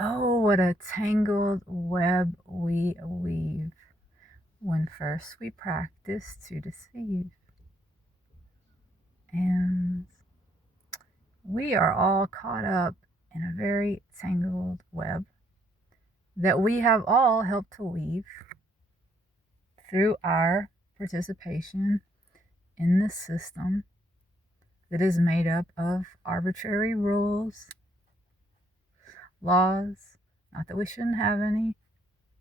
Oh, what a tangled web we weave when first we practice to deceive. And we are all caught up in a very tangled web that we have all helped to weave through our participation in the system that is made up of arbitrary rules, laws, not that we shouldn't have any,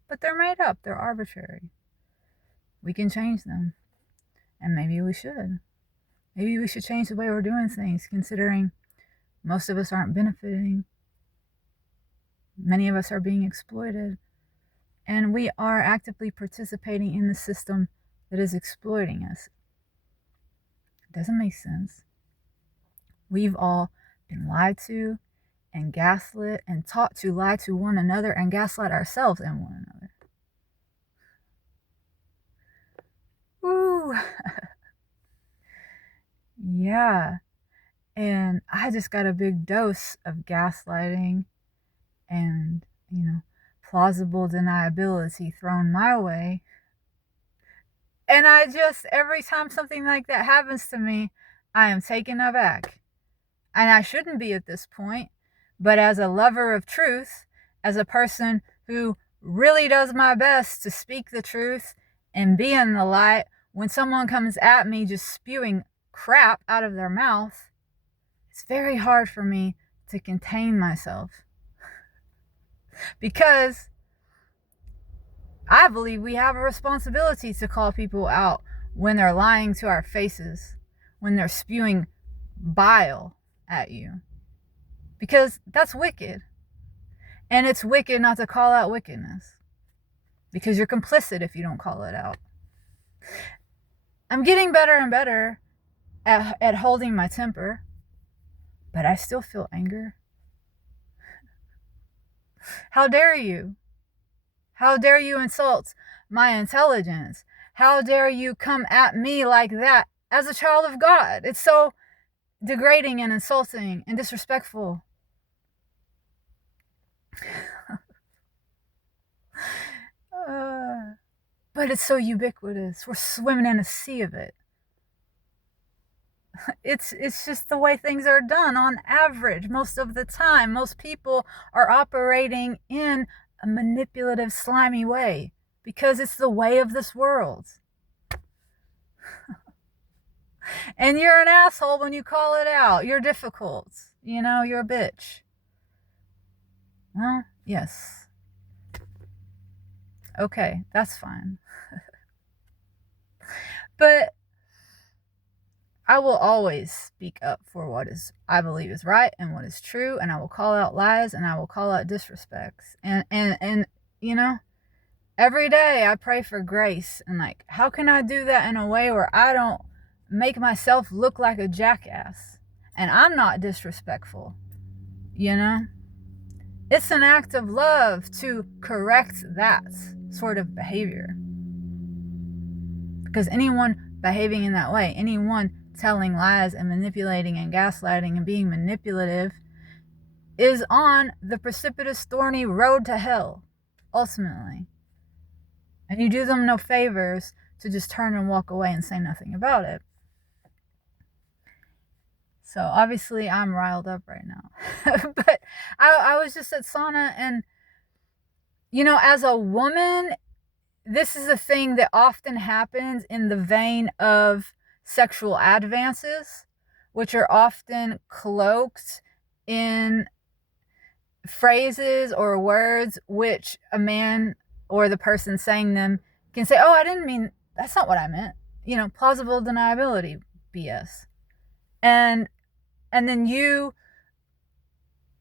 but they're made up, they're arbitrary. We can change them, and maybe we should. Maybe we should change the way we're doing things, considering most of us aren't benefiting. Many of us are being exploited, and we are actively participating in the system that is exploiting us. It doesn't make sense. We've all been lied to and gaslit and taught to lie to one another and gaslight ourselves and one another. Ooh. Yeah. And I just got a big dose of gaslighting and, plausible deniability thrown my way. And every time something like that happens to me, I am taken aback. And I shouldn't be at this point, but as a lover of truth, as a person who really does my best to speak the truth and be in the light, when someone comes at me just spewing crap out of their mouth, it's very hard for me to contain myself. Because I believe we have a responsibility to call people out when they're lying to our faces, when they're spewing bile at you. Because that's wicked. And it's wicked not to call out wickedness. Because you're complicit if you don't call it out. I'm getting better and better at holding my temper, but I still feel anger. How dare you? How dare you insult my intelligence? How dare you come at me like that as a child of God? It's so degrading and insulting and disrespectful. But it's so ubiquitous. We're swimming in a sea of it. It's just the way things are done on average. Most of the time, most people are operating in a manipulative, slimy way because it's the way of this world. And you're an asshole when you call it out. You're difficult. You're a bitch. Well, yes. Okay, that's fine. But I will always speak up for what I believe is right and what is true, and I will call out lies and I will call out disrespects. And every day I pray for grace and how can I do that in a way where I don't make myself look like a jackass and I'm not disrespectful. It's an act of love to correct that sort of behavior. Because anyone behaving in that way, anyone telling lies and manipulating and gaslighting and being manipulative is on the precipitous, thorny road to hell, ultimately. And you do them no favors to just turn and walk away and say nothing about it. So obviously I'm riled up right now. But I was just at sauna and, as a woman, this is a thing that often happens in the vein of sexual advances, which are often cloaked in phrases or words which a man or the person saying them can say, oh, I didn't mean, that's not what I meant. Plausible deniability BS. And then you,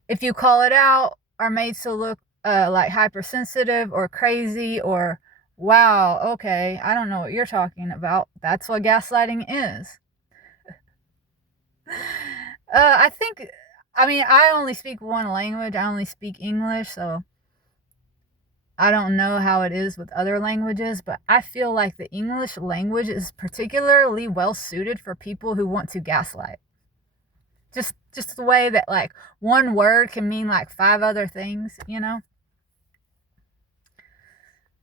if you call it out, are made to look like hypersensitive or crazy or, wow, okay, I don't know what you're talking about. That's what gaslighting is. I only speak one language. I only speak English, so I don't know how it is with other languages, but I feel like the English language is particularly well suited for people who want to gaslight. Just the way that like one word can mean like 5 other things, you know?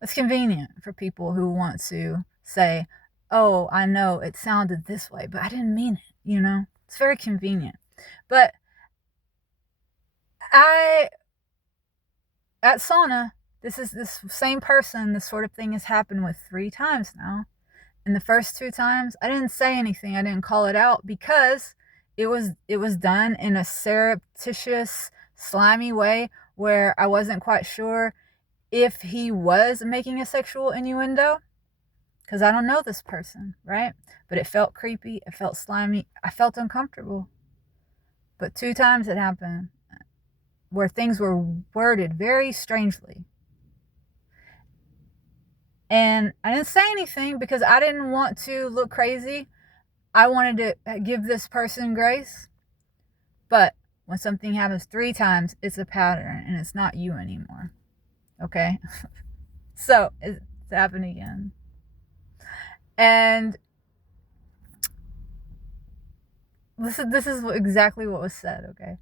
It's convenient for people who want to say, oh, I know it sounded this way, but I didn't mean it, you know? It's very convenient. But I, at sauna, this same person, this sort of thing has happened with 3 times now. And the first 2 times, I didn't say anything. I didn't call it out because it was done in a surreptitious, slimy way where I wasn't quite sure if he was making a sexual innuendo, because I don't know this person, right? But it felt creepy. It felt slimy. I felt uncomfortable. But 2 times it happened where things were worded very strangely. And I didn't say anything because I didn't want to look crazy. I wanted to give this person grace. But when something happens 3 times, it's a pattern and it's not you anymore. Okay? So it's happened again. And this is exactly what was said, okay?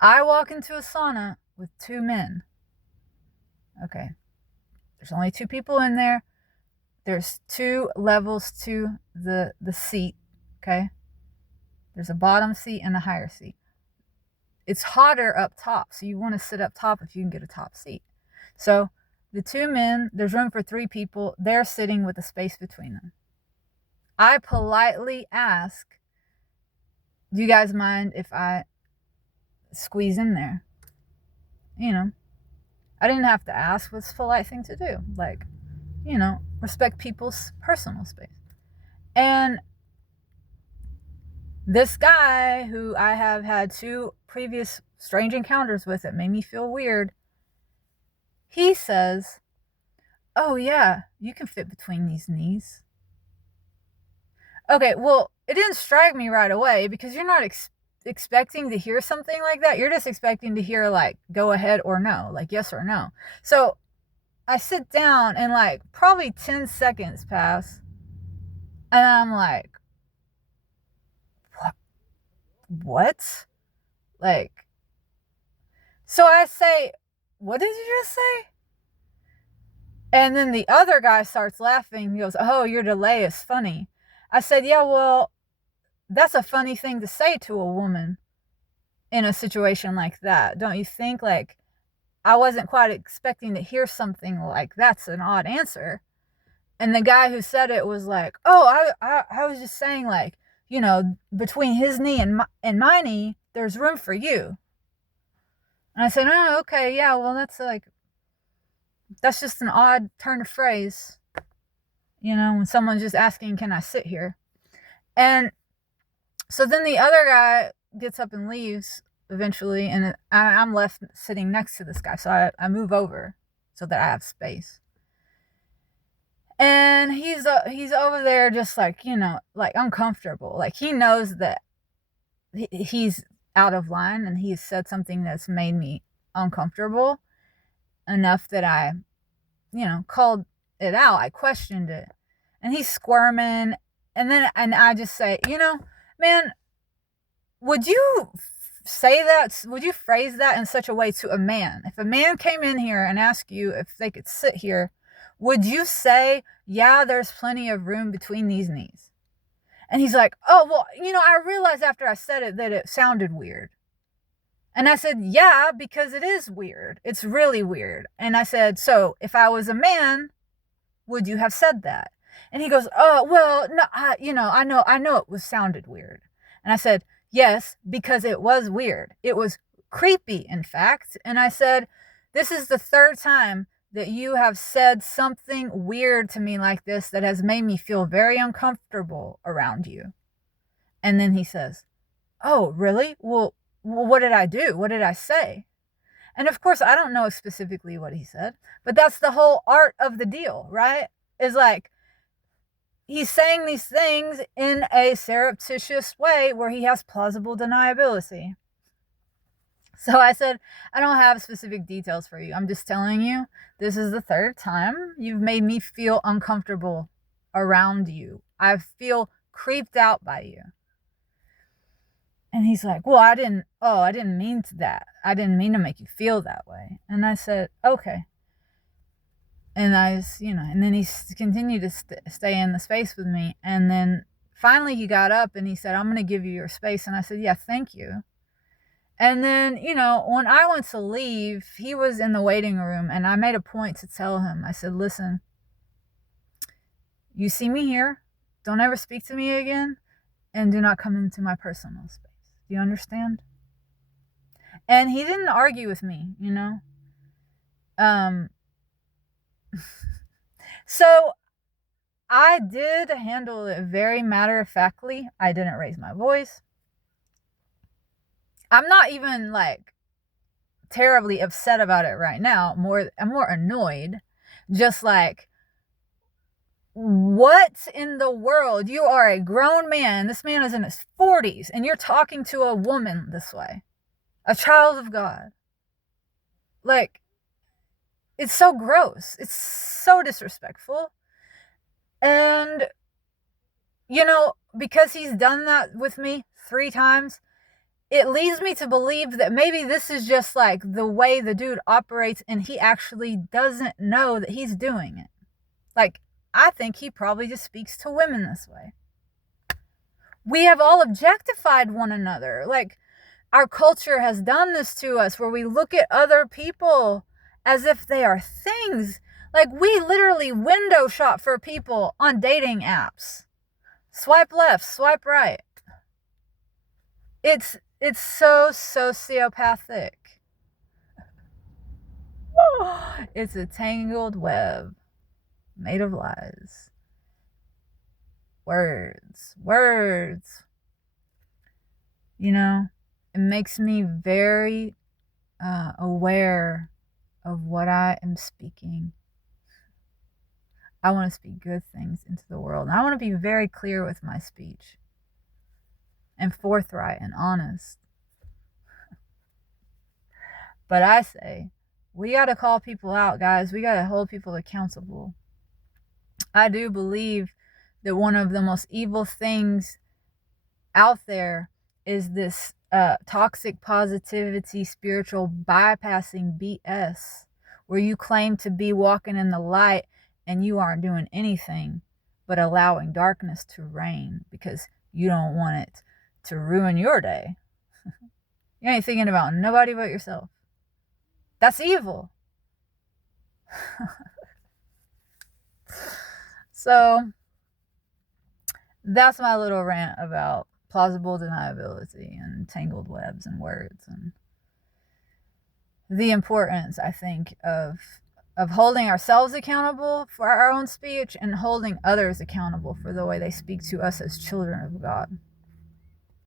I walk into a sauna with 2 men. Okay. There's only 2 people in there. There's 2 levels to the seat, okay? There's a bottom seat and a higher seat. It's hotter up top, so you want to sit up top if you can get a top seat. So the 2 men, there's room for 3 people. They're sitting with a space between them. I politely ask, do you guys mind if I squeeze in there? You know, I didn't have to ask. What's a polite thing to do? Like, you know, respect people's personal space. And this guy who I have had 2 previous strange encounters with that made me feel weird, he says, oh yeah, you can fit between these knees. Okay, well, it didn't strike me right away because you're not expecting to hear something like that. You're just expecting to hear like go ahead or no, like yes or no. So I sit down and like probably 10 seconds pass and I'm like, what? Like, so I say, what did you just say? And then the other guy starts laughing. He goes, oh, your delay is funny. I said, yeah, well, that's a funny thing to say to a woman in a situation like that. Don't you think? Like, I wasn't quite expecting to hear something like that's an odd answer. And the guy who said it was like, oh, I was just saying, like, you know, between his knee and my knee, there's room for you. And I said, oh, okay, yeah, well, that's just an odd turn of phrase, you know, when someone's just asking, can I sit here? And so then the other guy gets up and leaves eventually, and I'm left sitting next to this guy. So I move over so that I have space. And he's over there just like, you know, like uncomfortable. Like he knows that he's out of line and he's said something that's made me uncomfortable enough that I, you know, called it out. I questioned it. And he's squirming. And I just say, you know, man, would you say that? Would you phrase that in such a way to a man? If a man came in here and asked you if they could sit here, would you say, yeah, there's plenty of room between these knees? And he's like, oh, well, you know, I realized after I said it that it sounded weird. And I said, yeah, because it is weird. It's really weird. And I said, so if I was a man, would you have said that? And he goes, oh, well, no, I know it was sounded weird. And I said, yes, because it was weird. It was creepy, in fact. And I said, this is the 3rd time that you have said something weird to me like this that has made me feel very uncomfortable around you. And then he says, oh, really? Well, what did I do? What did I say? And of course, I don't know specifically what he said, but that's the whole art of the deal, right? Is like, he's saying these things in a surreptitious way where he has plausible deniability. So I said, I don't have specific details for you. I'm just telling you, this is the 3rd time you've made me feel uncomfortable around you. I feel creeped out by you. And he's like, well, I didn't mean to that. I didn't mean to make you feel that way. And I said, okay. And and then he continued to stay in the space with me. And then finally he got up and he said, I'm going to give you your space. And I said, yeah, thank you. And then, when I went to leave, he was in the waiting room and I made a point to tell him, I said, listen, you see me here. Don't ever speak to me again and do not come into my personal space. Do you understand? And he didn't argue with me, Um, so I did handle it very matter of factly. I didn't raise my voice. I'm not even like terribly upset about it right now. I'm more annoyed. Just like, what in the world? You are a grown man. This man is in his 40s and you're talking to a woman this way. A child of God. Like, it's so gross. It's so disrespectful. And, because he's done that with me 3 times, it leads me to believe that maybe this is just like the way the dude operates and he actually doesn't know that he's doing it. Like, I think he probably just speaks to women this way. We have all objectified one another. Like, our culture has done this to us where we look at other people as if they are things. Like, we literally window shop for people on dating apps. Swipe left, swipe right. It's so sociopathic. It's a tangled web made of lies. Words. It makes me very aware of what I am speaking. I want to speak good things into the world. And I want to be very clear with my speech and forthright and honest. But I say, we got to call people out, guys. We got to hold people accountable. I do believe that one of the most evil things out there is this toxic positivity, spiritual bypassing BS, where you claim to be walking in the light and you aren't doing anything but allowing darkness to reign because you don't want it to ruin your day. You ain't thinking about nobody but yourself. That's evil. So that's my little rant about plausible deniability and tangled webs and words, and the importance, I think, of holding ourselves accountable for our own speech and holding others accountable for the way they speak to us as children of God.